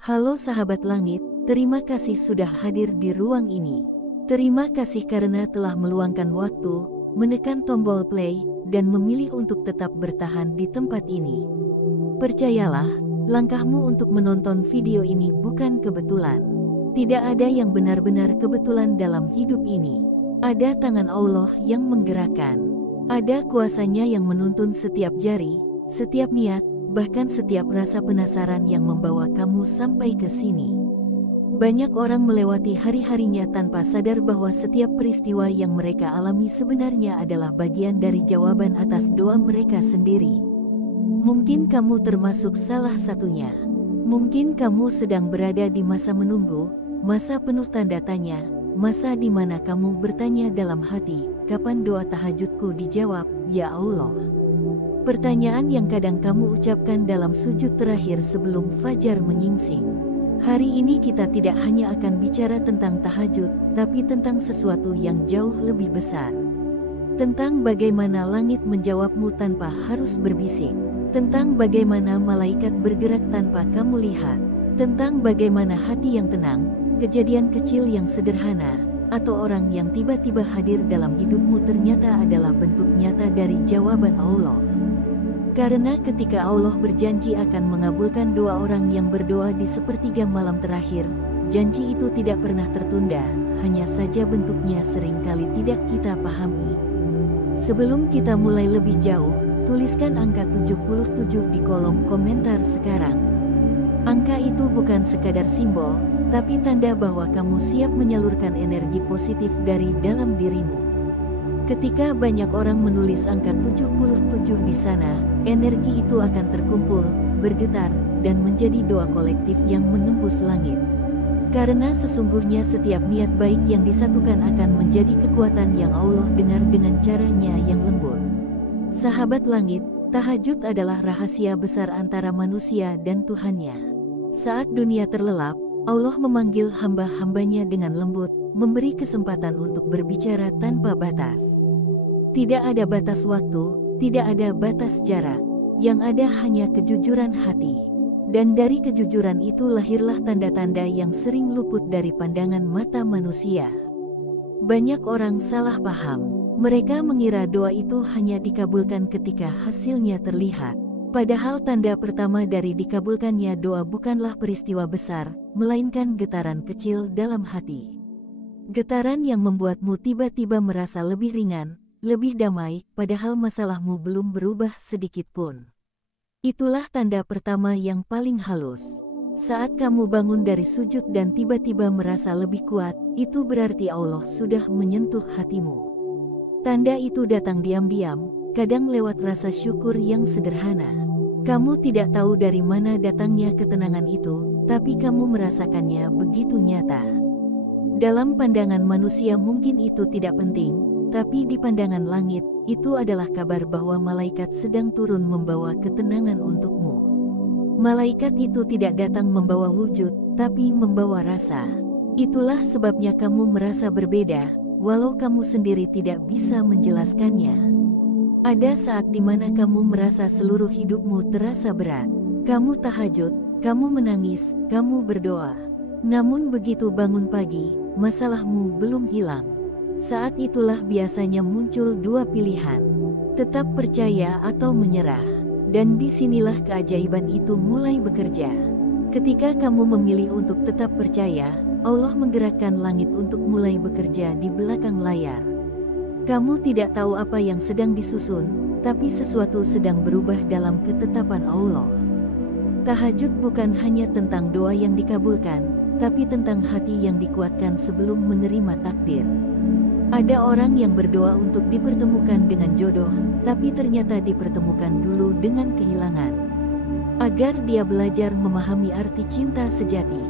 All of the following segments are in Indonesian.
Halo sahabat langit, terima kasih sudah hadir di ruang ini. Terima kasih karena telah meluangkan waktu, menekan tombol play, dan memilih untuk tetap bertahan di tempat ini. Percayalah, langkahmu untuk menonton video ini bukan kebetulan. Tidak ada yang benar-benar kebetulan dalam hidup ini. Ada tangan Allah yang menggerakkan. Ada kuasanya yang menuntun setiap jari, setiap niat, bahkan setiap rasa penasaran yang membawa kamu sampai ke sini. Banyak orang melewati hari-harinya tanpa sadar bahwa setiap peristiwa yang mereka alami sebenarnya adalah bagian dari jawaban atas doa mereka sendiri. Mungkin kamu termasuk salah satunya. Mungkin kamu sedang berada di masa menunggu, masa penuh tanda tanya, masa di mana kamu bertanya dalam hati, kapan doa tahajudku dijawab, ya Allah? Pertanyaan yang kadang kamu ucapkan dalam sujud terakhir sebelum fajar menyingsing. Hari ini kita tidak hanya akan bicara tentang tahajud, tapi tentang sesuatu yang jauh lebih besar. Tentang bagaimana langit menjawabmu tanpa harus berbisik. Tentang bagaimana malaikat bergerak tanpa kamu lihat. Tentang bagaimana hati yang tenang, kejadian kecil yang sederhana, atau orang yang tiba-tiba hadir dalam hidupmu ternyata adalah bentuk nyata dari jawaban Allah. Karena ketika Allah berjanji akan mengabulkan doa orang yang berdoa di sepertiga malam terakhir, janji itu tidak pernah tertunda, hanya saja bentuknya seringkali tidak kita pahami. Sebelum kita mulai lebih jauh, tuliskan angka 77 di kolom komentar sekarang. Angka itu bukan sekadar simbol, tapi tanda bahwa kamu siap menyalurkan energi positif dari dalam dirimu. Ketika banyak orang menulis angka 77 di sana, energi itu akan terkumpul, bergetar, dan menjadi doa kolektif yang menembus langit. Karena sesungguhnya setiap niat baik yang disatukan akan menjadi kekuatan yang Allah dengar dengan caranya yang lembut. Sahabat langit, tahajud adalah rahasia besar antara manusia dan Tuhannya. Saat dunia terlelap, Allah memanggil hamba-hambanya dengan lembut, memberi kesempatan untuk berbicara tanpa batas. Tidak ada batas waktu, tidak ada batas jarak. Yang ada hanya kejujuran hati. Dan dari kejujuran itu lahirlah tanda-tanda yang sering luput dari pandangan mata manusia. Banyak orang salah paham. Mereka mengira doa itu hanya dikabulkan ketika hasilnya terlihat. Padahal tanda pertama dari dikabulkannya doa bukanlah peristiwa besar, melainkan getaran kecil dalam hati. Getaran yang membuatmu tiba-tiba merasa lebih ringan, lebih damai, padahal masalahmu belum berubah sedikit pun. Itulah tanda pertama yang paling halus. Saat kamu bangun dari sujud dan tiba-tiba merasa lebih kuat, itu berarti Allah sudah menyentuh hatimu. Tanda itu datang diam-diam, kadang lewat rasa syukur yang sederhana. Kamu tidak tahu dari mana datangnya ketenangan itu, tapi kamu merasakannya begitu nyata. Dalam pandangan manusia mungkin itu tidak penting, tapi di pandangan langit, itu adalah kabar bahwa malaikat sedang turun membawa ketenangan untukmu. Malaikat itu tidak datang membawa wujud, tapi membawa rasa. Itulah sebabnya kamu merasa berbeda, walau kamu sendiri tidak bisa menjelaskannya. Ada saat di mana kamu merasa seluruh hidupmu terasa berat. Kamu tahajud, kamu menangis, kamu berdoa. Namun begitu bangun pagi, masalahmu belum hilang. Saat itulah biasanya muncul dua pilihan. Tetap percaya atau menyerah. Dan disinilah keajaiban itu mulai bekerja. Ketika kamu memilih untuk tetap percaya, Allah menggerakkan langit untuk mulai bekerja di belakang layar. Kamu tidak tahu apa yang sedang disusun, tapi sesuatu sedang berubah dalam ketetapan Allah. Tahajud bukan hanya tentang doa yang dikabulkan, tapi tentang hati yang dikuatkan sebelum menerima takdir. Ada orang yang berdoa untuk dipertemukan dengan jodoh, tapi ternyata dipertemukan dulu dengan kehilangan. Agar dia belajar memahami arti cinta sejati.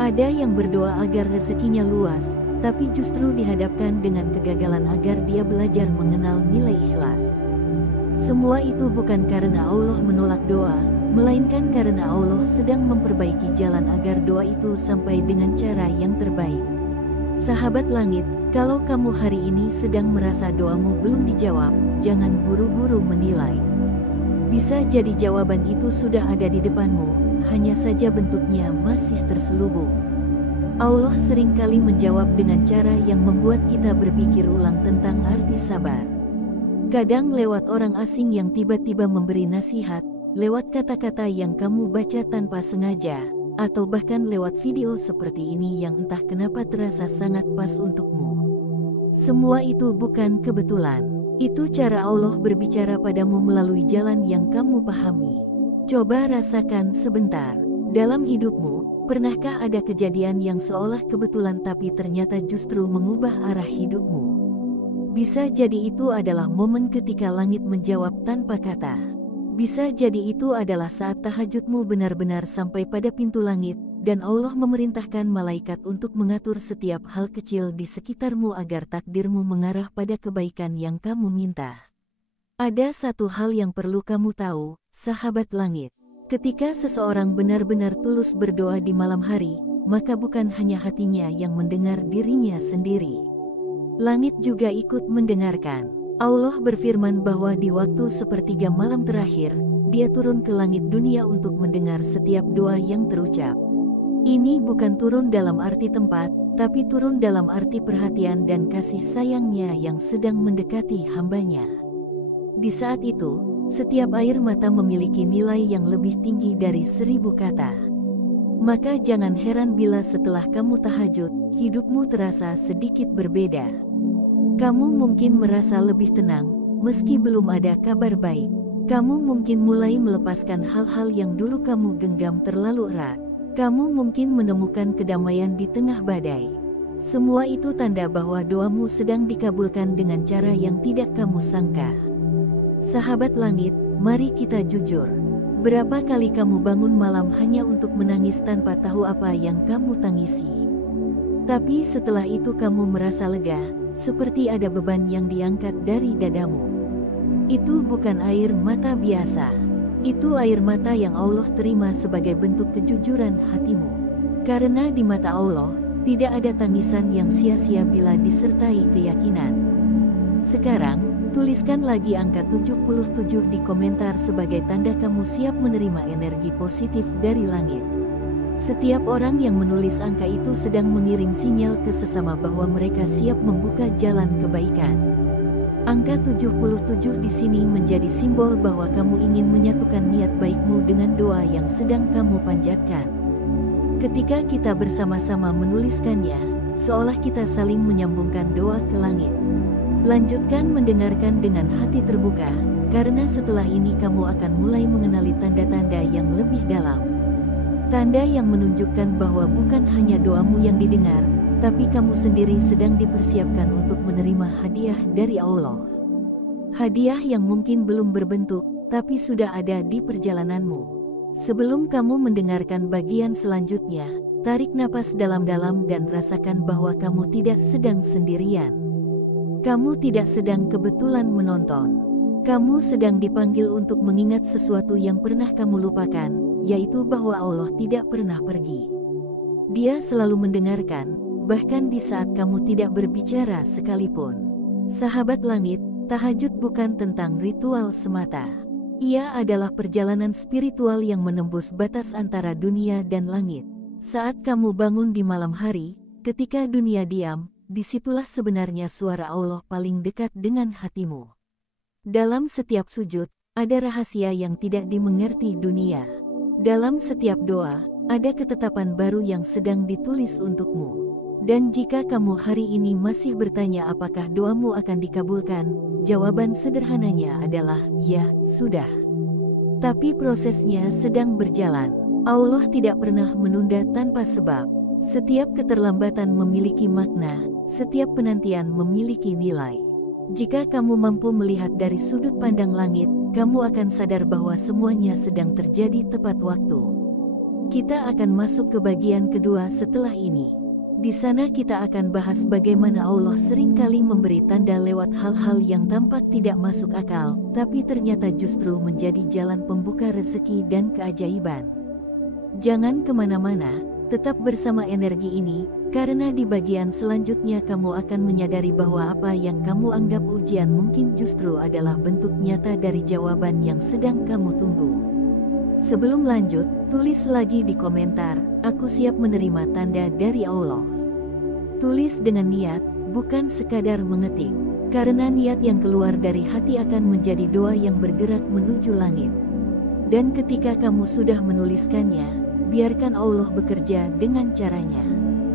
Ada yang berdoa agar rezekinya luas, tapi justru dihadapkan dengan kegagalan agar dia belajar mengenal nilai ikhlas. Semua itu bukan karena Allah menolak doa, melainkan karena Allah sedang memperbaiki jalan agar doa itu sampai dengan cara yang terbaik. Sahabat langit, kalau kamu hari ini sedang merasa doamu belum dijawab, jangan buru-buru menilai. Bisa jadi jawaban itu sudah ada di depanmu, hanya saja bentuknya masih terselubung. Allah seringkali menjawab dengan cara yang membuat kita berpikir ulang tentang arti sabar. Kadang lewat orang asing yang tiba-tiba memberi nasihat, lewat kata-kata yang kamu baca tanpa sengaja, atau bahkan lewat video seperti ini yang entah kenapa terasa sangat pas untukmu. Semua itu bukan kebetulan. Itu cara Allah berbicara padamu melalui jalan yang kamu pahami. Coba rasakan sebentar. Dalam hidupmu, pernahkah ada kejadian yang seolah kebetulan tapi ternyata justru mengubah arah hidupmu? Bisa jadi itu adalah momen ketika langit menjawab tanpa kata. Bisa jadi itu adalah saat tahajudmu benar-benar sampai pada pintu langit, dan Allah memerintahkan malaikat untuk mengatur setiap hal kecil di sekitarmu agar takdirmu mengarah pada kebaikan yang kamu minta. Ada satu hal yang perlu kamu tahu, sahabat langit. Ketika seseorang benar-benar tulus berdoa di malam hari, maka bukan hanya hatinya yang mendengar dirinya sendiri. Langit juga ikut mendengarkan. Allah berfirman bahwa di waktu sepertiga malam terakhir, Dia turun ke langit dunia untuk mendengar setiap doa yang terucap. Ini bukan turun dalam arti tempat, tapi turun dalam arti perhatian dan kasih sayangnya yang sedang mendekati hambanya. Di saat itu, setiap air mata memiliki nilai yang lebih tinggi dari 1000 kata. Maka jangan heran bila setelah kamu tahajud, hidupmu terasa sedikit berbeda. Kamu mungkin merasa lebih tenang, meski belum ada kabar baik. Kamu mungkin mulai melepaskan hal-hal yang dulu kamu genggam terlalu erat. Kamu mungkin menemukan kedamaian di tengah badai. Semua itu tanda bahwa doamu sedang dikabulkan dengan cara yang tidak kamu sangka. Sahabat langit, mari kita jujur. Berapa kali kamu bangun malam hanya untuk menangis tanpa tahu apa yang kamu tangisi? Tapi setelah itu kamu merasa lega, seperti ada beban yang diangkat dari dadamu. Itu bukan air mata biasa. Itu air mata yang Allah terima sebagai bentuk kejujuran hatimu. Karena di mata Allah, tidak ada tangisan yang sia-sia bila disertai keyakinan. Sekarang, tuliskan lagi angka 77 di komentar sebagai tanda kamu siap menerima energi positif dari langit. Setiap orang yang menulis angka itu sedang mengirim sinyal ke sesama bahwa mereka siap membuka jalan kebaikan. Angka 77 di sini menjadi simbol bahwa kamu ingin menyatukan niat baikmu dengan doa yang sedang kamu panjatkan. Ketika kita bersama-sama menuliskannya, seolah kita saling menyambungkan doa ke langit. Lanjutkan mendengarkan dengan hati terbuka, karena setelah ini kamu akan mulai mengenali tanda-tanda yang lebih dalam. Tanda yang menunjukkan bahwa bukan hanya doamu yang didengar, tapi kamu sendiri sedang dipersiapkan untuk menerima hadiah dari Allah. Hadiah yang mungkin belum berbentuk, tapi sudah ada di perjalananmu. Sebelum kamu mendengarkan bagian selanjutnya, tarik napas dalam-dalam dan rasakan bahwa kamu tidak sedang sendirian. Kamu tidak sedang kebetulan menonton. Kamu sedang dipanggil untuk mengingat sesuatu yang pernah kamu lupakan, yaitu bahwa Allah tidak pernah pergi. Dia selalu mendengarkan, bahkan di saat kamu tidak berbicara sekalipun. Sahabat langit, tahajud bukan tentang ritual semata. Ia adalah perjalanan spiritual yang menembus batas antara dunia dan langit. Saat kamu bangun di malam hari, ketika dunia diam, disitulah sebenarnya suara Allah paling dekat dengan hatimu. Dalam setiap sujud, ada rahasia yang tidak dimengerti dunia. Dalam setiap doa, ada ketetapan baru yang sedang ditulis untukmu. Dan jika kamu hari ini masih bertanya apakah doamu akan dikabulkan, jawaban sederhananya adalah ya, sudah. Tapi prosesnya sedang berjalan. Allah tidak pernah menunda tanpa sebab. Setiap keterlambatan memiliki makna, setiap penantian memiliki nilai. Jika kamu mampu melihat dari sudut pandang langit, kamu akan sadar bahwa semuanya sedang terjadi tepat waktu. Kita akan masuk ke bagian kedua setelah ini. Di sana kita akan bahas bagaimana Allah seringkali memberi tanda lewat hal-hal yang tampak tidak masuk akal, tapi ternyata justru menjadi jalan pembuka rezeki dan keajaiban. Jangan kemana-mana, tetap bersama energi ini, karena di bagian selanjutnya kamu akan menyadari bahwa apa yang kamu anggap ujian mungkin justru adalah bentuk nyata dari jawaban yang sedang kamu tunggu. Sebelum lanjut, tulis lagi di komentar, aku siap menerima tanda dari Allah. Tulis dengan niat, bukan sekadar mengetik. Karena niat yang keluar dari hati akan menjadi doa yang bergerak menuju langit. Dan ketika kamu sudah menuliskannya, biarkan Allah bekerja dengan caranya.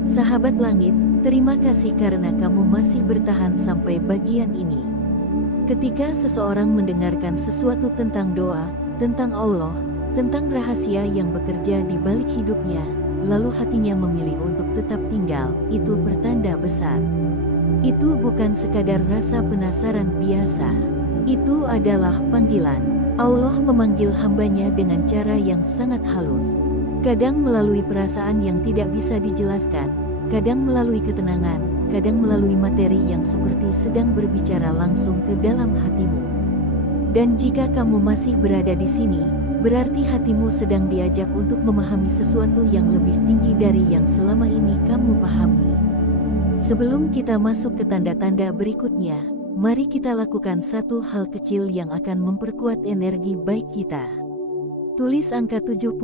Sahabat langit, terima kasih karena kamu masih bertahan sampai bagian ini. Ketika seseorang mendengarkan sesuatu tentang doa, tentang Allah, tentang rahasia yang bekerja di balik hidupnya, lalu hatinya memilih untuk tetap tinggal, itu pertanda besar. Itu bukan sekadar rasa penasaran biasa. Itu adalah panggilan. Allah memanggil hambanya dengan cara yang sangat halus. Kadang melalui perasaan yang tidak bisa dijelaskan, kadang melalui ketenangan, kadang melalui materi yang seperti sedang berbicara langsung ke dalam hatimu. Dan jika kamu masih berada di sini, berarti hatimu sedang diajak untuk memahami sesuatu yang lebih tinggi dari yang selama ini kamu pahami. Sebelum kita masuk ke tanda-tanda berikutnya, mari kita lakukan satu hal kecil yang akan memperkuat energi baik kita. Tulis angka 77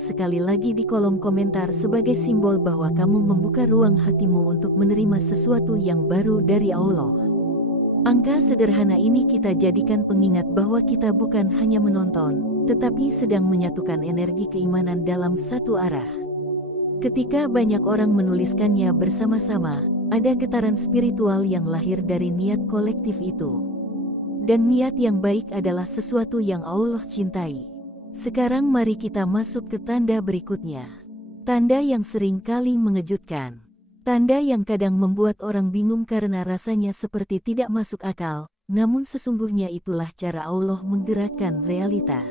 sekali lagi di kolom komentar sebagai simbol bahwa kamu membuka ruang hatimu untuk menerima sesuatu yang baru dari Allah. Angka sederhana ini kita jadikan pengingat bahwa kita bukan hanya menonton, tetapi sedang menyatukan energi keimanan dalam satu arah. Ketika banyak orang menuliskannya bersama-sama, ada getaran spiritual yang lahir dari niat kolektif itu. Dan niat yang baik adalah sesuatu yang Allah cintai. Sekarang mari kita masuk ke tanda berikutnya. Tanda yang sering kali mengejutkan. Tanda yang kadang membuat orang bingung karena rasanya seperti tidak masuk akal, namun sesungguhnya itulah cara Allah menggerakkan realita.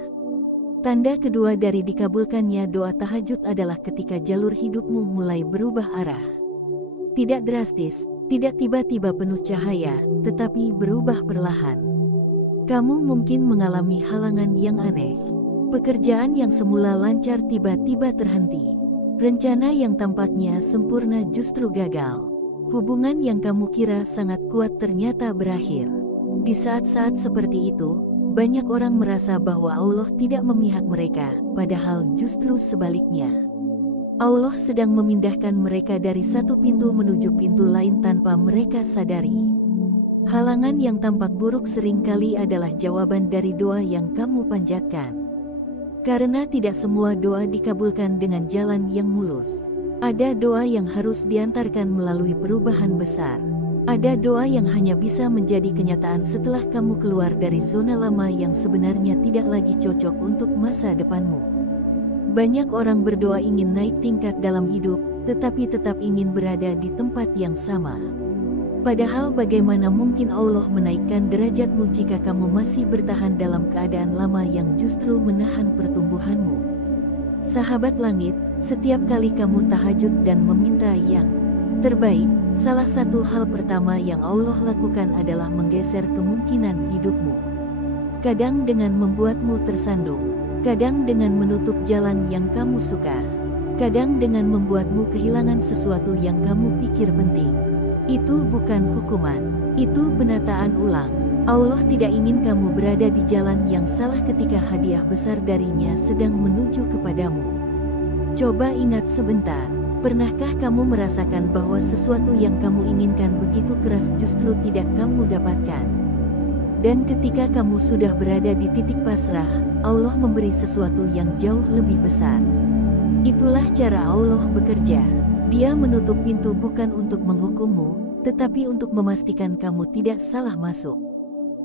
Tanda kedua dari dikabulkannya doa tahajud adalah ketika jalur hidupmu mulai berubah arah. Tidak drastis, tidak tiba-tiba penuh cahaya, tetapi berubah perlahan. Kamu mungkin mengalami halangan yang aneh. Pekerjaan yang semula lancar tiba-tiba terhenti. Rencana yang tampaknya sempurna justru gagal. Hubungan yang kamu kira sangat kuat ternyata berakhir. Di saat-saat seperti itu, banyak orang merasa bahwa Allah tidak memihak mereka, padahal justru sebaliknya. Allah sedang memindahkan mereka dari satu pintu menuju pintu lain tanpa mereka sadari. Halangan yang tampak buruk seringkali adalah jawaban dari doa yang kamu panjatkan. Karena tidak semua doa dikabulkan dengan jalan yang mulus. Ada doa yang harus diantarkan melalui perubahan besar. Ada doa yang hanya bisa menjadi kenyataan setelah kamu keluar dari zona lama yang sebenarnya tidak lagi cocok untuk masa depanmu. Banyak orang berdoa ingin naik tingkat dalam hidup, tetapi tetap ingin berada di tempat yang sama. Padahal bagaimana mungkin Allah menaikkan derajatmu jika kamu masih bertahan dalam keadaan lama yang justru menahan pertumbuhanmu? Sahabat langit, setiap kali kamu tahajud dan meminta yang terbaik, salah satu hal pertama yang Allah lakukan adalah menggeser kemungkinan hidupmu. Kadang dengan membuatmu tersandung, kadang dengan menutup jalan yang kamu suka, kadang dengan membuatmu kehilangan sesuatu yang kamu pikir penting. Itu bukan hukuman, itu penataan ulang. Allah tidak ingin kamu berada di jalan yang salah ketika hadiah besar darinya sedang menuju kepadamu. Coba ingat sebentar, pernahkah kamu merasakan bahwa sesuatu yang kamu inginkan begitu keras justru tidak kamu dapatkan? Dan ketika kamu sudah berada di titik pasrah, Allah memberi sesuatu yang jauh lebih besar. Itulah cara Allah bekerja. Dia menutup pintu bukan untuk menghukummu, tetapi untuk memastikan kamu tidak salah masuk.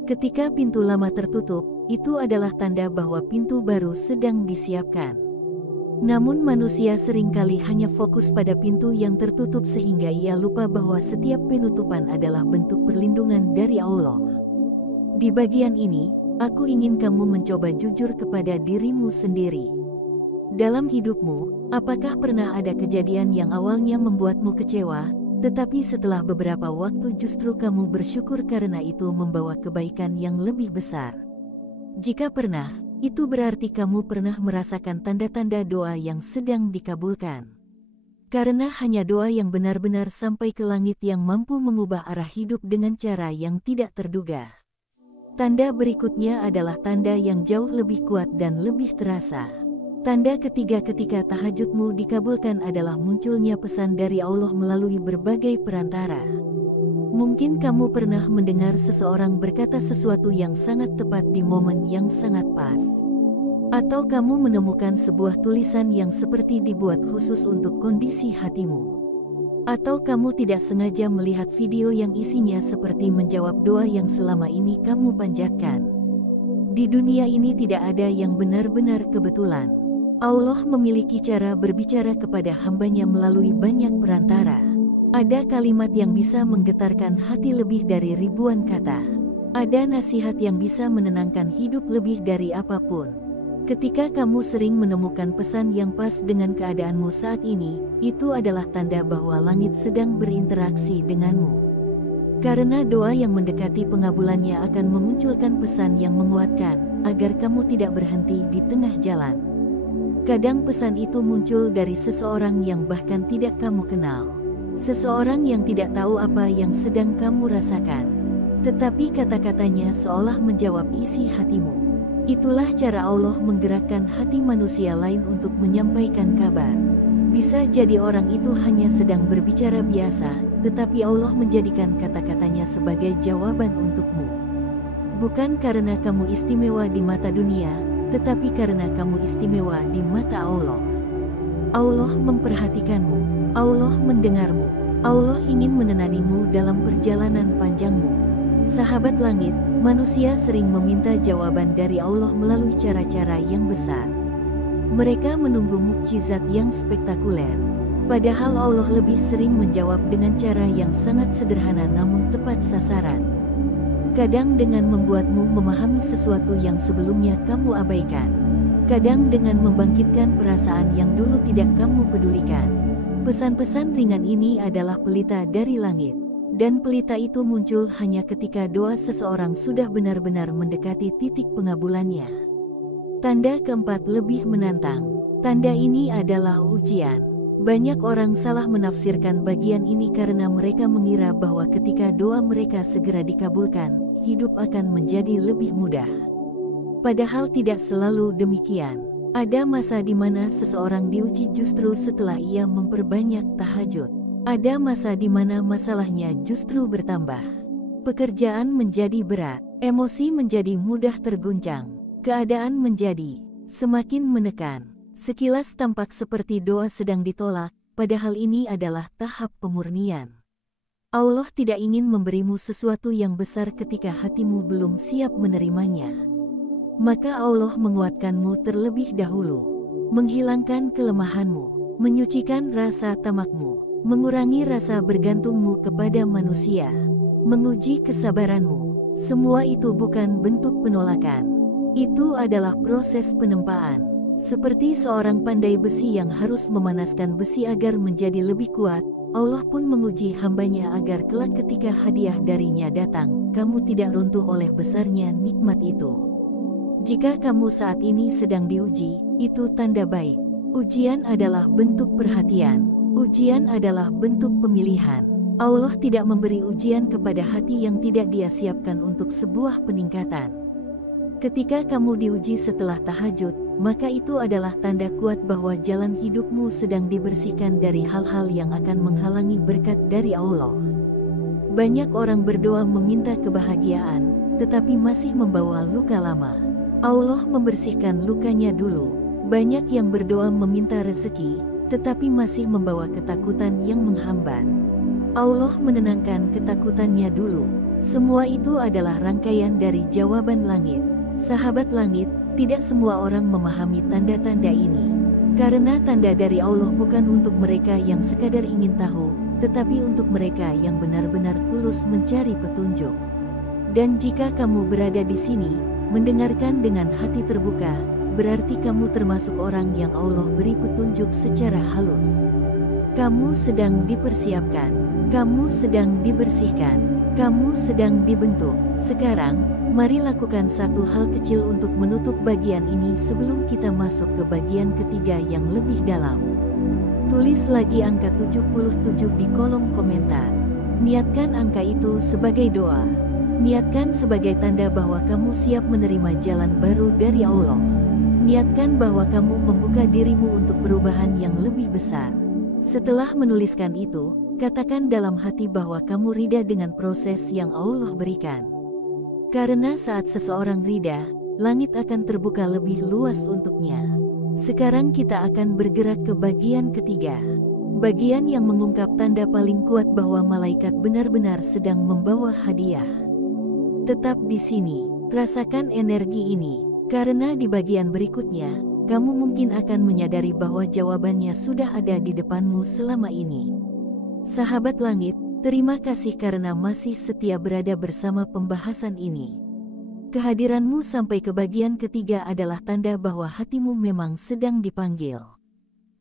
Ketika pintu lama tertutup, itu adalah tanda bahwa pintu baru sedang disiapkan. Namun manusia seringkali hanya fokus pada pintu yang tertutup sehingga ia lupa bahwa setiap penutupan adalah bentuk perlindungan dari Allah. Di bagian ini, aku ingin kamu mencoba jujur kepada dirimu sendiri. Dalam hidupmu, apakah pernah ada kejadian yang awalnya membuatmu kecewa, tetapi setelah beberapa waktu justru kamu bersyukur karena itu membawa kebaikan yang lebih besar? Jika pernah, itu berarti kamu pernah merasakan tanda-tanda doa yang sedang dikabulkan. Karena hanya doa yang benar-benar sampai ke langit yang mampu mengubah arah hidup dengan cara yang tidak terduga. Tanda berikutnya adalah tanda yang jauh lebih kuat dan lebih terasa. Tanda ketiga ketika tahajudmu dikabulkan adalah munculnya pesan dari Allah melalui berbagai perantara. Mungkin kamu pernah mendengar seseorang berkata sesuatu yang sangat tepat di momen yang sangat pas. Atau kamu menemukan sebuah tulisan yang seperti dibuat khusus untuk kondisi hatimu. Atau kamu tidak sengaja melihat video yang isinya seperti menjawab doa yang selama ini kamu panjatkan. Di dunia ini tidak ada yang benar-benar kebetulan. Allah memiliki cara berbicara kepada hambanya melalui banyak perantara. Ada kalimat yang bisa menggetarkan hati lebih dari ribuan kata. Ada nasihat yang bisa menenangkan hidup lebih dari apapun. Ketika kamu sering menemukan pesan yang pas dengan keadaanmu saat ini, itu adalah tanda bahwa langit sedang berinteraksi denganmu. Karena doa yang mendekati pengabulannya akan memunculkan pesan yang menguatkan, agar kamu tidak berhenti di tengah jalan. Kadang pesan itu muncul dari seseorang yang bahkan tidak kamu kenal. Seseorang yang tidak tahu apa yang sedang kamu rasakan. Tetapi kata-katanya seolah menjawab isi hatimu. Itulah cara Allah menggerakkan hati manusia lain untuk menyampaikan kabar. Bisa jadi orang itu hanya sedang berbicara biasa, tetapi Allah menjadikan kata-katanya sebagai jawaban untukmu. Bukan karena kamu istimewa di mata dunia, tetapi karena kamu istimewa di mata Allah. Allah memperhatikanmu. Allah mendengarmu. Allah ingin menenanimu dalam perjalanan panjangmu. Sahabat langit, manusia sering meminta jawaban dari Allah melalui cara-cara yang besar. Mereka menunggu mukjizat yang spektakuler. Padahal Allah lebih sering menjawab dengan cara yang sangat sederhana namun tepat sasaran. Kadang dengan membuatmu memahami sesuatu yang sebelumnya kamu abaikan. Kadang dengan membangkitkan perasaan yang dulu tidak kamu pedulikan. Pesan-pesan ringan ini adalah pelita dari langit. Dan pelita itu muncul hanya ketika doa seseorang sudah benar-benar mendekati titik pengabulannya. Tanda keempat lebih menantang. Tanda ini adalah ujian. Banyak orang salah menafsirkan bagian ini karena mereka mengira bahwa ketika doa mereka segera dikabulkan, hidup akan menjadi lebih mudah. Padahal tidak selalu demikian. Ada masa di mana seseorang diuji justru setelah ia memperbanyak tahajud. Ada masa di mana masalahnya justru bertambah. Pekerjaan menjadi berat, emosi menjadi mudah terguncang, keadaan menjadi semakin menekan. Sekilas tampak seperti doa sedang ditolak, padahal ini adalah tahap pemurnian. Allah tidak ingin memberimu sesuatu yang besar ketika hatimu belum siap menerimanya. Maka Allah menguatkanmu terlebih dahulu, menghilangkan kelemahanmu, menyucikan rasa tamakmu, mengurangi rasa bergantungmu kepada manusia, menguji kesabaranmu. Semua itu bukan bentuk penolakan. Itu adalah proses penempaan. Seperti seorang pandai besi yang harus memanaskan besi agar menjadi lebih kuat, Allah pun menguji hambanya agar kelak ketika hadiah darinya datang, kamu tidak runtuh oleh besarnya nikmat itu. Jika kamu saat ini sedang diuji, itu tanda baik. Ujian adalah bentuk perhatian. Ujian adalah bentuk pemilihan. Allah tidak memberi ujian kepada hati yang tidak Dia siapkan untuk sebuah peningkatan. Ketika kamu diuji setelah tahajud, maka itu adalah tanda kuat bahwa jalan hidupmu sedang dibersihkan dari hal-hal yang akan menghalangi berkat dari Allah. Banyak orang berdoa meminta kebahagiaan, tetapi masih membawa luka lama. Allah membersihkan lukanya dulu. Banyak yang berdoa meminta rezeki, tetapi masih membawa ketakutan yang menghambat. Allah menenangkan ketakutannya dulu. Semua itu adalah rangkaian dari jawaban langit. Sahabat langit, tidak semua orang memahami tanda-tanda ini. Karena tanda dari Allah bukan untuk mereka yang sekadar ingin tahu, tetapi untuk mereka yang benar-benar tulus mencari petunjuk. Dan jika kamu berada di sini, mendengarkan dengan hati terbuka, berarti kamu termasuk orang yang Allah beri petunjuk secara halus. Kamu sedang dipersiapkan, kamu sedang dibersihkan, kamu sedang dibentuk. Sekarang, mari lakukan satu hal kecil untuk menutup bagian ini sebelum kita masuk ke bagian ketiga yang lebih dalam. Tulis lagi angka 77 di kolom komentar. Niatkan angka itu sebagai doa. Niatkan sebagai tanda bahwa kamu siap menerima jalan baru dari Allah. Niatkan bahwa kamu membuka dirimu untuk perubahan yang lebih besar. Setelah menuliskan itu, katakan dalam hati bahwa kamu ridha dengan proses yang Allah berikan. Karena saat seseorang ridha, langit akan terbuka lebih luas untuknya. Sekarang kita akan bergerak ke bagian ketiga. Bagian yang mengungkap tanda paling kuat bahwa malaikat benar-benar sedang membawa hadiah. Tetap di sini, rasakan energi ini, karena di bagian berikutnya, kamu mungkin akan menyadari bahwa jawabannya sudah ada di depanmu selama ini. Sahabat langit, terima kasih karena masih setia berada bersama pembahasan ini. Kehadiranmu sampai ke bagian ketiga adalah tanda bahwa hatimu memang sedang dipanggil.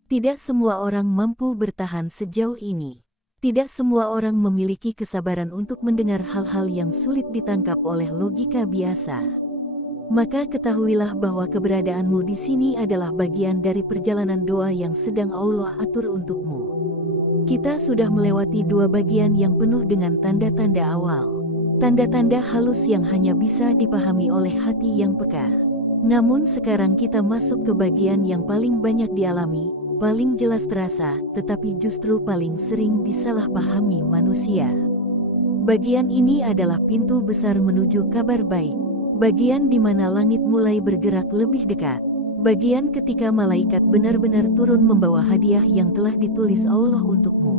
Tidak semua orang mampu bertahan sejauh ini. Tidak semua orang memiliki kesabaran untuk mendengar hal-hal yang sulit ditangkap oleh logika biasa. Maka ketahuilah bahwa keberadaanmu di sini adalah bagian dari perjalanan doa yang sedang Allah atur untukmu. Kita sudah melewati dua bagian yang penuh dengan tanda-tanda awal. Tanda-tanda halus yang hanya bisa dipahami oleh hati yang peka. Namun sekarang kita masuk ke bagian yang paling banyak dialami, paling jelas terasa, tetapi justru paling sering disalahpahami manusia. Bagian ini adalah pintu besar menuju kabar baik. Bagian di mana langit mulai bergerak lebih dekat. Bagian ketika malaikat benar-benar turun membawa hadiah yang telah ditulis Allah untukmu.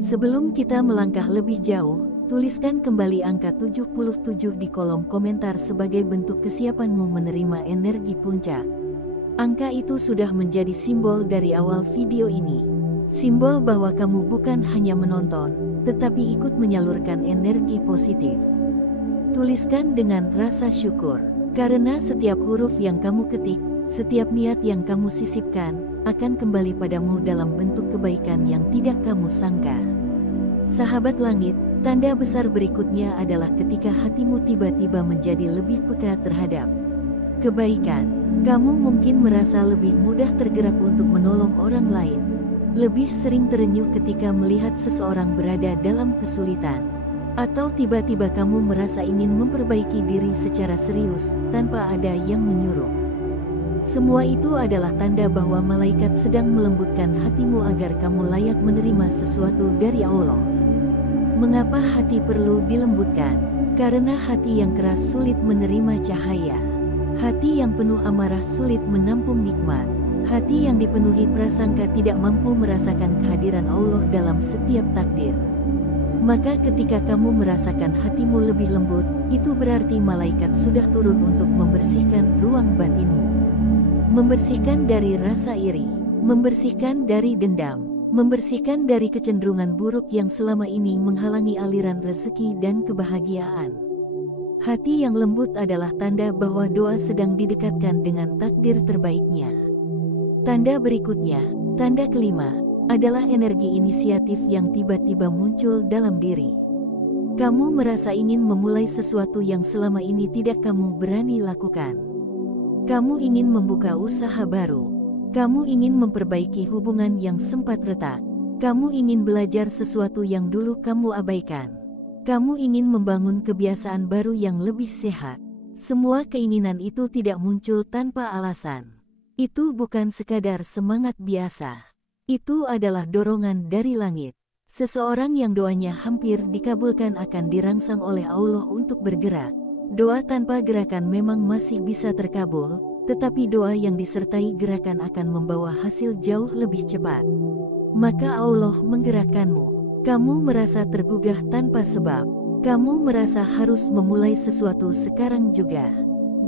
Sebelum kita melangkah lebih jauh, tuliskan kembali angka 77 di kolom komentar sebagai bentuk kesiapanmu menerima energi puncak. Angka itu sudah menjadi simbol dari awal video ini. Simbol bahwa kamu bukan hanya menonton, tetapi ikut menyalurkan energi positif. Tuliskan dengan rasa syukur, karena setiap huruf yang kamu ketik, setiap niat yang kamu sisipkan, akan kembali padamu dalam bentuk kebaikan yang tidak kamu sangka. Sahabat langit, tanda besar berikutnya adalah ketika hatimu tiba-tiba menjadi lebih peka terhadap kebaikan. Kamu mungkin merasa lebih mudah tergerak untuk menolong orang lain. Lebih sering terenyuh ketika melihat seseorang berada dalam kesulitan. Atau tiba-tiba kamu merasa ingin memperbaiki diri secara serius, tanpa ada yang menyuruh. Semua itu adalah tanda bahwa malaikat sedang melembutkan hatimu agar kamu layak menerima sesuatu dari Allah. Mengapa hati perlu dilembutkan? Karena hati yang keras sulit menerima cahaya. Hati yang penuh amarah sulit menampung nikmat. Hati yang dipenuhi prasangka tidak mampu merasakan kehadiran Allah dalam setiap takdir. Maka ketika kamu merasakan hatimu lebih lembut, itu berarti malaikat sudah turun untuk membersihkan ruang batinmu. Membersihkan dari rasa iri, membersihkan dari dendam, membersihkan dari kecenderungan buruk yang selama ini menghalangi aliran rezeki dan kebahagiaan. Hati yang lembut adalah tanda bahwa doa sedang didekatkan dengan takdir terbaiknya. Tanda berikutnya, tanda kelima, adalah energi inisiatif yang tiba-tiba muncul dalam diri. Kamu merasa ingin memulai sesuatu yang selama ini tidak kamu berani lakukan. Kamu ingin membuka usaha baru. Kamu ingin memperbaiki hubungan yang sempat retak. Kamu ingin belajar sesuatu yang dulu kamu abaikan. Kamu ingin membangun kebiasaan baru yang lebih sehat. Semua keinginan itu tidak muncul tanpa alasan. Itu bukan sekadar semangat biasa. Itu adalah dorongan dari langit. Seseorang yang doanya hampir dikabulkan akan dirangsang oleh Allah untuk bergerak. Doa tanpa gerakan memang masih bisa terkabul, tetapi doa yang disertai gerakan akan membawa hasil jauh lebih cepat. Maka Allah menggerakkanmu. Kamu merasa tergugah tanpa sebab. Kamu merasa harus memulai sesuatu sekarang juga.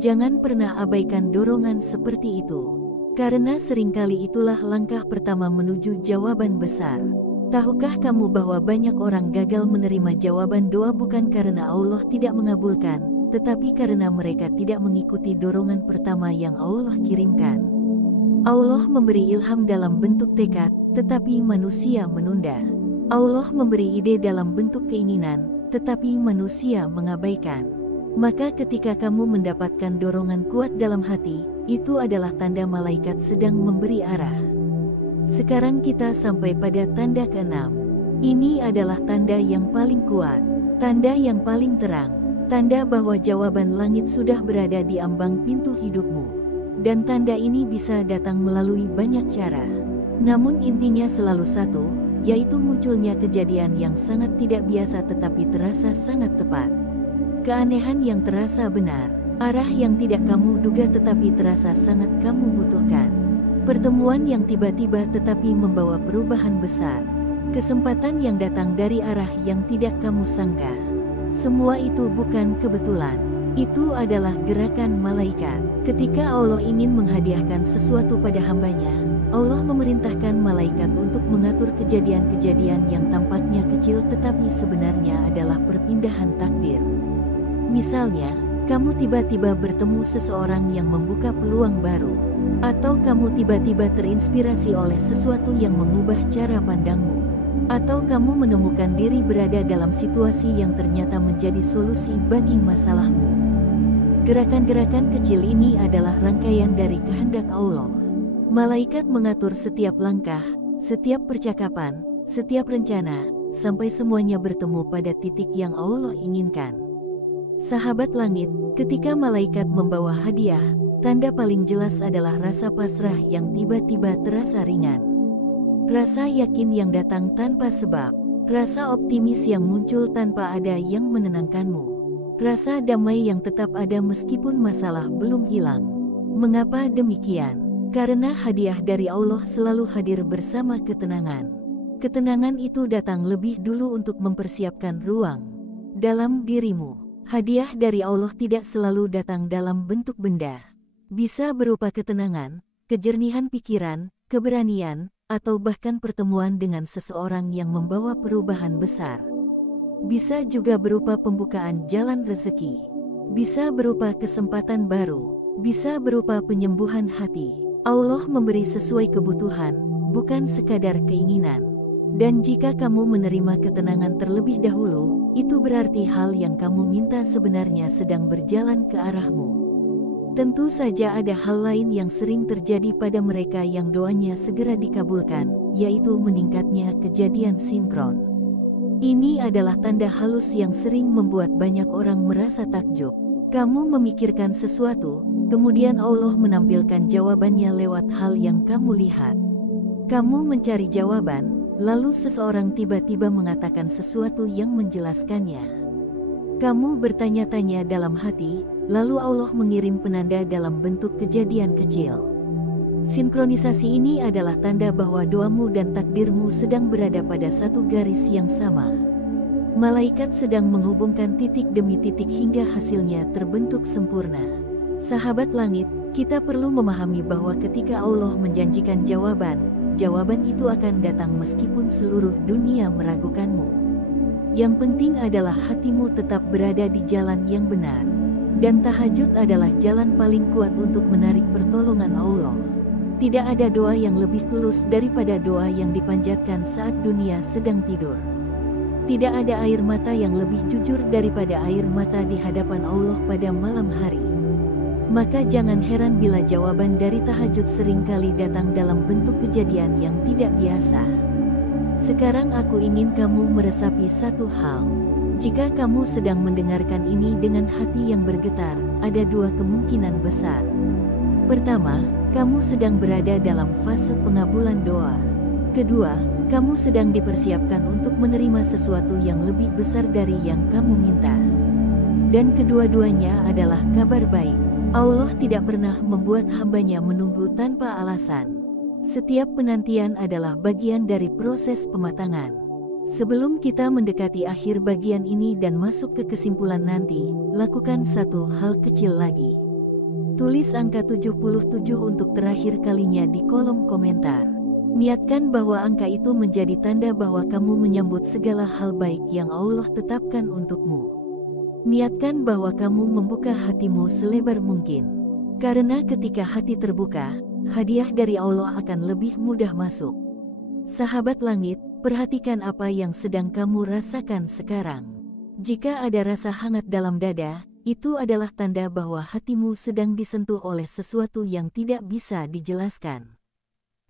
Jangan pernah abaikan dorongan seperti itu. Karena seringkali itulah langkah pertama menuju jawaban besar. Tahukah kamu bahwa banyak orang gagal menerima jawaban doa bukan karena Allah tidak mengabulkan, tetapi karena mereka tidak mengikuti dorongan pertama yang Allah kirimkan. Allah memberi ilham dalam bentuk tekad, tetapi manusia menunda. Allah memberi ide dalam bentuk keinginan, tetapi manusia mengabaikan. Maka ketika kamu mendapatkan dorongan kuat dalam hati, itu adalah tanda malaikat sedang memberi arah. Sekarang kita sampai pada tanda ke-6. Ini adalah tanda yang paling kuat, tanda yang paling terang. Tanda bahwa jawaban langit sudah berada di ambang pintu hidupmu. Dan tanda ini bisa datang melalui banyak cara. Namun intinya selalu satu, yaitu munculnya kejadian yang sangat tidak biasa tetapi terasa sangat tepat. Keanehan yang terasa benar, arah yang tidak kamu duga tetapi terasa sangat kamu butuhkan. Pertemuan yang tiba-tiba tetapi membawa perubahan besar. Kesempatan yang datang dari arah yang tidak kamu sangka. Semua itu bukan kebetulan. Itu adalah gerakan malaikat. Ketika Allah ingin menghadiahkan sesuatu pada hambanya, Allah memerintahkan malaikat untuk mengatur kejadian-kejadian yang tampaknya kecil tetapi sebenarnya adalah perpindahan takdir. Misalnya, kamu tiba-tiba bertemu seseorang yang membuka peluang baru, atau kamu tiba-tiba terinspirasi oleh sesuatu yang mengubah cara pandangmu, atau kamu menemukan diri berada dalam situasi yang ternyata menjadi solusi bagi masalahmu. Gerakan-gerakan kecil ini adalah rangkaian dari kehendak Allah. Malaikat mengatur setiap langkah, setiap percakapan, setiap rencana, sampai semuanya bertemu pada titik yang Allah inginkan. Sahabat langit, ketika malaikat membawa hadiah, tanda paling jelas adalah rasa pasrah yang tiba-tiba terasa ringan. Rasa yakin yang datang tanpa sebab, rasa optimis yang muncul tanpa ada yang menenangkanmu. Rasa damai yang tetap ada meskipun masalah belum hilang. Mengapa demikian? Karena hadiah dari Allah selalu hadir bersama ketenangan. Ketenangan itu datang lebih dulu untuk mempersiapkan ruang dalam dirimu. Hadiah dari Allah tidak selalu datang dalam bentuk benda. Bisa berupa ketenangan, kejernihan pikiran, keberanian, atau bahkan pertemuan dengan seseorang yang membawa perubahan besar. Bisa juga berupa pembukaan jalan rezeki. Bisa berupa kesempatan baru. Bisa berupa penyembuhan hati. Allah memberi sesuai kebutuhan, bukan sekadar keinginan. Dan jika kamu menerima ketenangan terlebih dahulu, itu berarti hal yang kamu minta sebenarnya sedang berjalan ke arahmu. Tentu saja ada hal lain yang sering terjadi pada mereka yang doanya segera dikabulkan, yaitu meningkatnya kejadian sinkron. Ini adalah tanda halus yang sering membuat banyak orang merasa takjub. Kamu memikirkan sesuatu, kemudian Allah menampilkan jawabannya lewat hal yang kamu lihat. Kamu mencari jawaban, lalu seseorang tiba-tiba mengatakan sesuatu yang menjelaskannya. Kamu bertanya-tanya dalam hati, lalu Allah mengirim penanda dalam bentuk kejadian kecil. Sinkronisasi ini adalah tanda bahwa doamu dan takdirmu sedang berada pada satu garis yang sama. Malaikat sedang menghubungkan titik demi titik hingga hasilnya terbentuk sempurna. Sahabat langit, kita perlu memahami bahwa ketika Allah menjanjikan jawaban itu akan datang meskipun seluruh dunia meragukanmu. Yang penting adalah hatimu tetap berada di jalan yang benar. Dan tahajud adalah jalan paling kuat untuk menarik pertolongan Allah. Tidak ada doa yang lebih tulus daripada doa yang dipanjatkan saat dunia sedang tidur. Tidak ada air mata yang lebih jujur daripada air mata di hadapan Allah pada malam hari. Maka jangan heran bila jawaban dari tahajud seringkali datang dalam bentuk kejadian yang tidak biasa. Sekarang aku ingin kamu meresapi satu hal. Jika kamu sedang mendengarkan ini dengan hati yang bergetar, ada dua kemungkinan besar. Pertama, kamu sedang berada dalam fase pengabulan doa. Kedua, kamu sedang dipersiapkan untuk menerima sesuatu yang lebih besar dari yang kamu minta. Dan kedua-duanya adalah kabar baik. Allah tidak pernah membuat hambanya menunggu tanpa alasan. Setiap penantian adalah bagian dari proses pematangan. Sebelum kita mendekati akhir bagian ini dan masuk ke kesimpulan nanti, lakukan satu hal kecil lagi. Tulis angka 77 untuk terakhir kalinya di kolom komentar. Niatkan bahwa angka itu menjadi tanda bahwa kamu menyambut segala hal baik yang Allah tetapkan untukmu. Niatkan bahwa kamu membuka hatimu selebar mungkin. Karena ketika hati terbuka, hadiah dari Allah akan lebih mudah masuk. Sahabat langit, perhatikan apa yang sedang kamu rasakan sekarang. Jika ada rasa hangat dalam dada, itu adalah tanda bahwa hatimu sedang disentuh oleh sesuatu yang tidak bisa dijelaskan.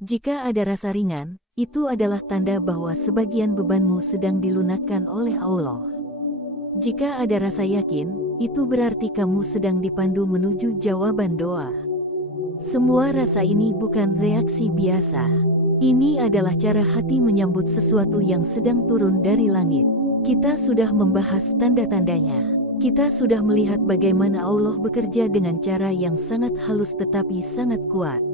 Jika ada rasa ringan, itu adalah tanda bahwa sebagian bebanmu sedang dilunakkan oleh Allah. Jika ada rasa yakin, itu berarti kamu sedang dipandu menuju jawaban doa. Semua rasa ini bukan reaksi biasa. Ini adalah cara hati menyambut sesuatu yang sedang turun dari langit. Kita sudah membahas tanda-tandanya. Kita sudah melihat bagaimana Allah bekerja dengan cara yang sangat halus tetapi sangat kuat.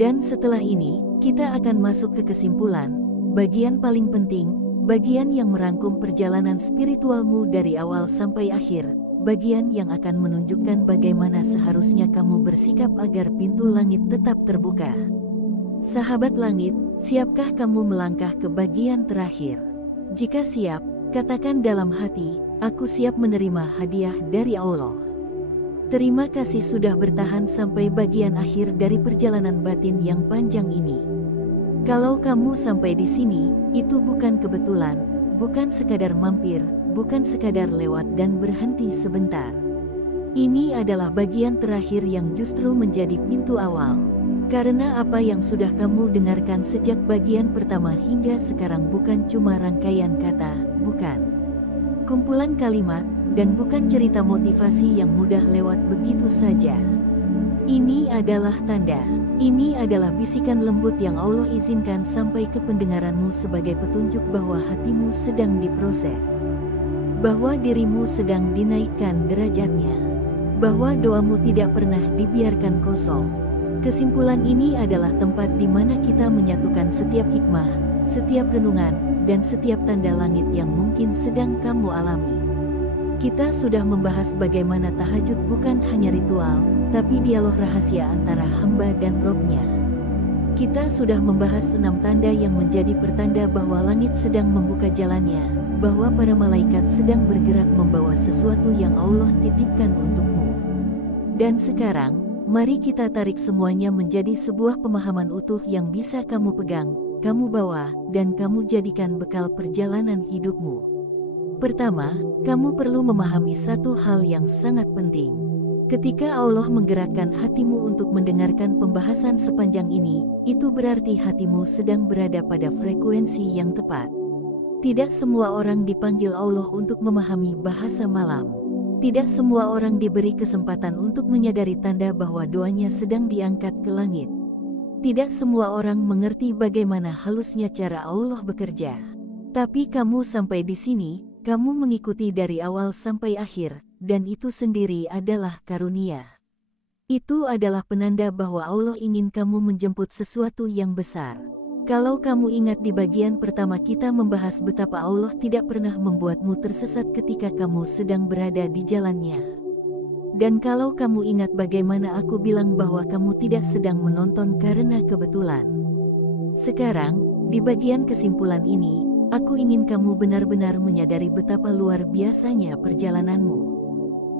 Dan setelah ini, kita akan masuk ke kesimpulan, bagian paling penting, bagian yang merangkum perjalanan spiritualmu dari awal sampai akhir, bagian yang akan menunjukkan bagaimana seharusnya kamu bersikap agar pintu langit tetap terbuka. Sahabat langit, siapkah kamu melangkah ke bagian terakhir? Jika siap, katakan dalam hati, aku siap menerima hadiah dari Allah. Terima kasih sudah bertahan sampai bagian akhir dari perjalanan batin yang panjang ini. Kalau kamu sampai di sini, itu bukan kebetulan, bukan sekadar mampir, bukan sekadar lewat dan berhenti sebentar. Ini adalah bagian terakhir yang justru menjadi pintu awal. Karena apa yang sudah kamu dengarkan sejak bagian pertama hingga sekarang bukan cuma rangkaian kata, bukan kumpulan kalimat, dan bukan cerita motivasi yang mudah lewat begitu saja. Ini adalah tanda. Ini adalah bisikan lembut yang Allah izinkan sampai ke pendengaranmu sebagai petunjuk bahwa hatimu sedang diproses. Bahwa dirimu sedang dinaikkan derajatnya. Bahwa doamu tidak pernah dibiarkan kosong. Kesimpulan ini adalah tempat di mana kita menyatukan setiap hikmah, setiap renungan, dan setiap tanda langit yang mungkin sedang kamu alami. Kita sudah membahas bagaimana tahajud bukan hanya ritual, tapi dialog rahasia antara hamba dan Rob-Nya. Kita sudah membahas 6 tanda yang menjadi pertanda bahwa langit sedang membuka jalannya, bahwa para malaikat sedang bergerak membawa sesuatu yang Allah titipkan untukmu. Dan sekarang, mari kita tarik semuanya menjadi sebuah pemahaman utuh yang bisa kamu pegang, kamu bawa, dan kamu jadikan bekal perjalanan hidupmu. Pertama, kamu perlu memahami satu hal yang sangat penting. Ketika Allah menggerakkan hatimu untuk mendengarkan pembahasan sepanjang ini, itu berarti hatimu sedang berada pada frekuensi yang tepat. Tidak semua orang dipanggil Allah untuk memahami bahasa malam. Tidak semua orang diberi kesempatan untuk menyadari tanda bahwa doanya sedang diangkat ke langit. Tidak semua orang mengerti bagaimana halusnya cara Allah bekerja. Tapi kamu sampai di sini, kamu mengikuti dari awal sampai akhir, dan itu sendiri adalah karunia. Itu adalah penanda bahwa Allah ingin kamu menjemput sesuatu yang besar. Kalau kamu ingat di bagian pertama kita membahas betapa Allah tidak pernah membuatmu tersesat ketika kamu sedang berada di jalannya. Dan kalau kamu ingat bagaimana aku bilang bahwa kamu tidak sedang menonton karena kebetulan. Sekarang, di bagian kesimpulan ini, aku ingin kamu benar-benar menyadari betapa luar biasanya perjalananmu.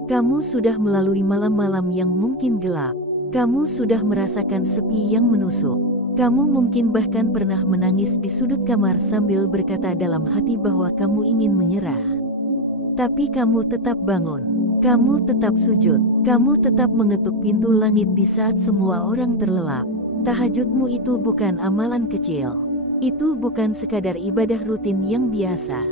Kamu sudah melalui malam-malam yang mungkin gelap. Kamu sudah merasakan sepi yang menusuk. Kamu mungkin bahkan pernah menangis di sudut kamar sambil berkata dalam hati bahwa kamu ingin menyerah. Tapi kamu tetap bangun. Kamu tetap sujud. Kamu tetap mengetuk pintu langit di saat semua orang terlelap. Tahajudmu itu bukan amalan kecil. Itu bukan sekadar ibadah rutin yang biasa.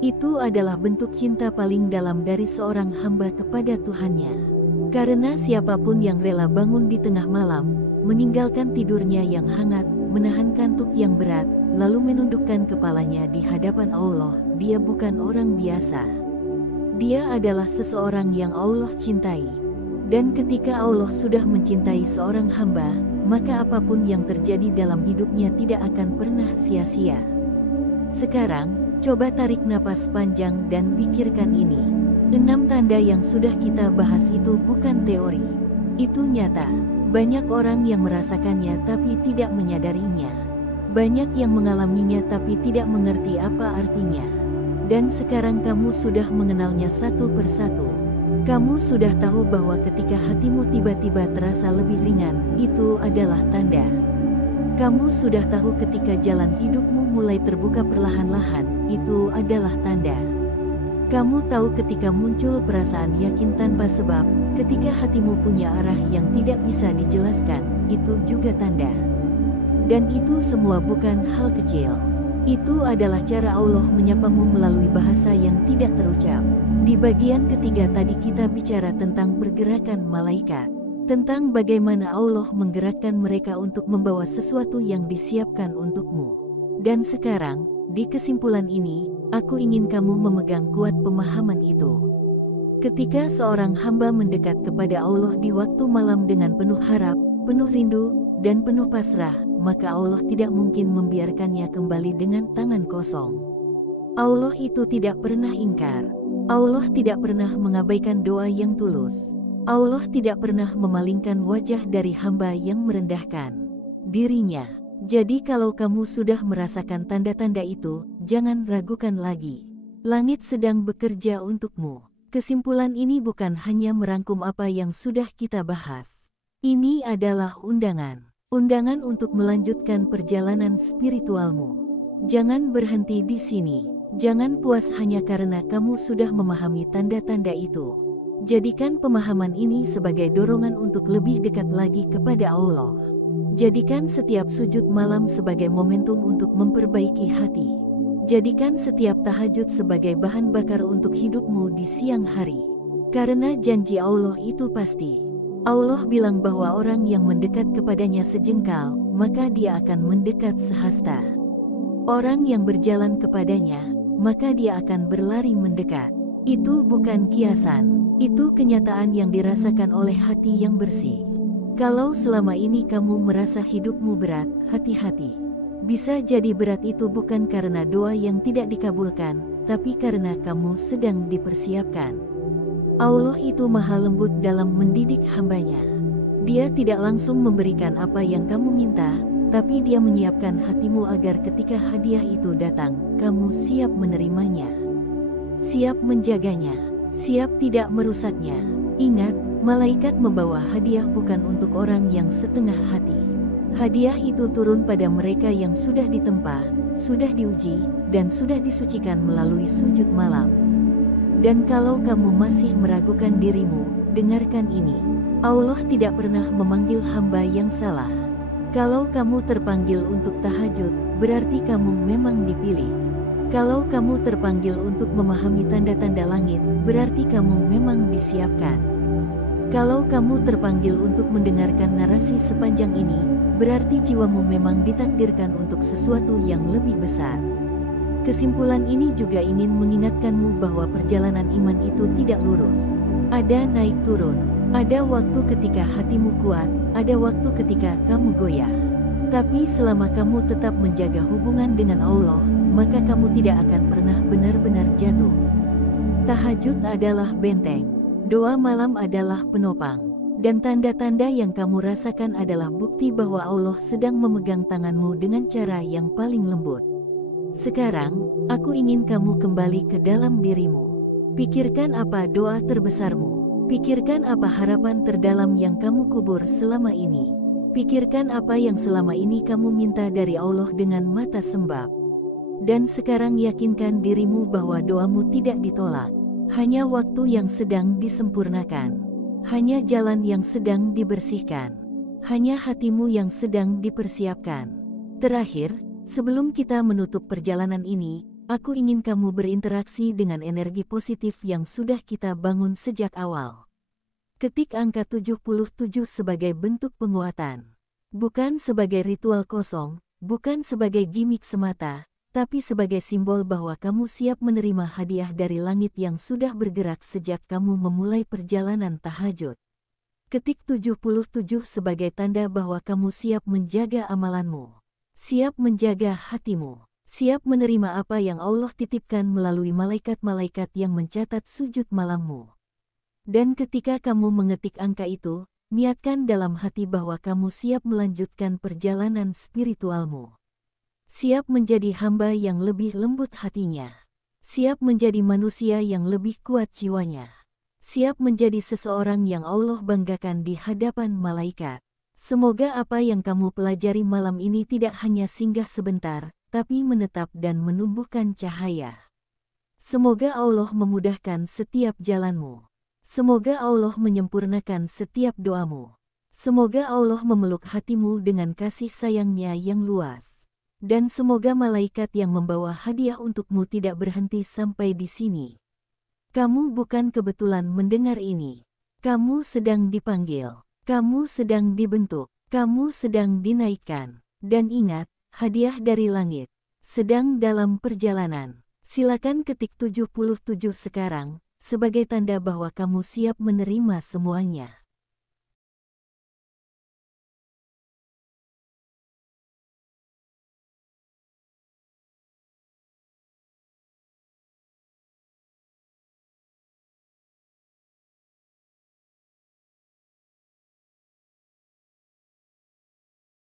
Itu adalah bentuk cinta paling dalam dari seorang hamba kepada Tuhannya. Karena siapapun yang rela bangun di tengah malam, meninggalkan tidurnya yang hangat, menahan kantuk yang berat, lalu menundukkan kepalanya di hadapan Allah, dia bukan orang biasa. Dia adalah seseorang yang Allah cintai. Dan ketika Allah sudah mencintai seorang hamba, maka apapun yang terjadi dalam hidupnya tidak akan pernah sia-sia. Sekarang, coba tarik napas panjang dan pikirkan ini. 6 tanda yang sudah kita bahas itu bukan teori. Itu nyata. Banyak orang yang merasakannya tapi tidak menyadarinya. Banyak yang mengalaminya tapi tidak mengerti apa artinya. Dan sekarang kamu sudah mengenalnya satu persatu. Kamu sudah tahu bahwa ketika hatimu tiba-tiba terasa lebih ringan, itu adalah tanda. Kamu sudah tahu ketika jalan hidupmu mulai terbuka perlahan-lahan, itu adalah tanda. Kamu tahu ketika muncul perasaan yakin tanpa sebab, ketika hatimu punya arah yang tidak bisa dijelaskan, itu juga tanda. Dan itu semua bukan hal kecil. Itu adalah cara Allah menyapamu melalui bahasa yang tidak terucap. Di bagian ketiga tadi kita bicara tentang pergerakan malaikat, tentang bagaimana Allah menggerakkan mereka untuk membawa sesuatu yang disiapkan untukmu. Dan sekarang, di kesimpulan ini, aku ingin kamu memegang kuat pemahaman itu. Ketika seorang hamba mendekat kepada Allah di waktu malam dengan penuh harap, penuh rindu, dan penuh pasrah, maka Allah tidak mungkin membiarkannya kembali dengan tangan kosong. Allah itu tidak pernah ingkar. Allah tidak pernah mengabaikan doa yang tulus. Allah tidak pernah memalingkan wajah dari hamba yang merendahkan dirinya. Jadi kalau kamu sudah merasakan tanda-tanda itu, jangan ragukan lagi. Langit sedang bekerja untukmu. Kesimpulan ini bukan hanya merangkum apa yang sudah kita bahas. Ini adalah undangan. Undangan untuk melanjutkan perjalanan spiritualmu. Jangan berhenti di sini. Jangan puas hanya karena kamu sudah memahami tanda-tanda itu. Jadikan pemahaman ini sebagai dorongan untuk lebih dekat lagi kepada Allah. Jadikan setiap sujud malam sebagai momentum untuk memperbaiki hati. Jadikan setiap tahajud sebagai bahan bakar untuk hidupmu di siang hari. Karena janji Allah itu pasti. Allah bilang bahwa orang yang mendekat kepadanya sejengkal, maka dia akan mendekat sehasta. Orang yang berjalan kepadanya, maka dia akan berlari mendekat. Itu bukan kiasan, itu kenyataan yang dirasakan oleh hati yang bersih. Kalau selama ini kamu merasa hidupmu berat, hati-hati. Bisa jadi berat itu bukan karena doa yang tidak dikabulkan, tapi karena kamu sedang dipersiapkan. Allah itu maha lembut dalam mendidik hambanya. Dia tidak langsung memberikan apa yang kamu minta, tapi dia menyiapkan hatimu agar ketika hadiah itu datang, kamu siap menerimanya. Siap menjaganya, siap tidak merusaknya. Ingat, malaikat membawa hadiah bukan untuk orang yang setengah hati. Hadiah itu turun pada mereka yang sudah ditempa, sudah diuji, dan sudah disucikan melalui sujud malam. Dan kalau kamu masih meragukan dirimu, dengarkan ini. Allah tidak pernah memanggil hamba yang salah. Kalau kamu terpanggil untuk tahajud, berarti kamu memang dipilih. Kalau kamu terpanggil untuk memahami tanda-tanda langit, berarti kamu memang disiapkan. Kalau kamu terpanggil untuk mendengarkan narasi sepanjang ini, berarti jiwamu memang ditakdirkan untuk sesuatu yang lebih besar. Kesimpulan ini juga ingin mengingatkanmu bahwa perjalanan iman itu tidak lurus. Ada naik turun, ada waktu ketika hatimu kuat, ada waktu ketika kamu goyah. Tapi selama kamu tetap menjaga hubungan dengan Allah, maka kamu tidak akan pernah benar-benar jatuh. Tahajud adalah benteng, doa malam adalah penopang, dan tanda-tanda yang kamu rasakan adalah bukti bahwa Allah sedang memegang tanganmu dengan cara yang paling lembut. Sekarang, aku ingin kamu kembali ke dalam dirimu. Pikirkan apa doa terbesarmu. Pikirkan apa harapan terdalam yang kamu kubur selama ini. Pikirkan apa yang selama ini kamu minta dari Allah dengan mata sembab. Dan sekarang yakinkan dirimu bahwa doamu tidak ditolak. Hanya waktu yang sedang disempurnakan. Hanya jalan yang sedang dibersihkan. Hanya hatimu yang sedang dipersiapkan. Terakhir, sebelum kita menutup perjalanan ini, aku ingin kamu berinteraksi dengan energi positif yang sudah kita bangun sejak awal. Ketik angka 77 sebagai bentuk penguatan. Bukan sebagai ritual kosong, bukan sebagai gimmick semata, tapi sebagai simbol bahwa kamu siap menerima hadiah dari langit yang sudah bergerak sejak kamu memulai perjalanan tahajud. Ketik 77 sebagai tanda bahwa kamu siap menjaga amalanmu. Siap menjaga hatimu. Siap menerima apa yang Allah titipkan melalui malaikat-malaikat yang mencatat sujud malammu. Dan ketika kamu mengetik angka itu, niatkan dalam hati bahwa kamu siap melanjutkan perjalanan spiritualmu. Siap menjadi hamba yang lebih lembut hatinya. Siap menjadi manusia yang lebih kuat jiwanya. Siap menjadi seseorang yang Allah banggakan di hadapan malaikat. Semoga apa yang kamu pelajari malam ini tidak hanya singgah sebentar, tapi menetap dan menumbuhkan cahaya. Semoga Allah memudahkan setiap jalanmu. Semoga Allah menyempurnakan setiap doamu. Semoga Allah memeluk hatimu dengan kasih sayang-Nya yang luas. Dan semoga malaikat yang membawa hadiah untukmu tidak berhenti sampai di sini. Kamu bukan kebetulan mendengar ini. Kamu sedang dipanggil. Kamu sedang dibentuk. Kamu sedang dinaikkan. Dan ingat, hadiah dari langit sedang dalam perjalanan. Silakan ketik 77 sekarang, sebagai tanda bahwa kamu siap menerima semuanya.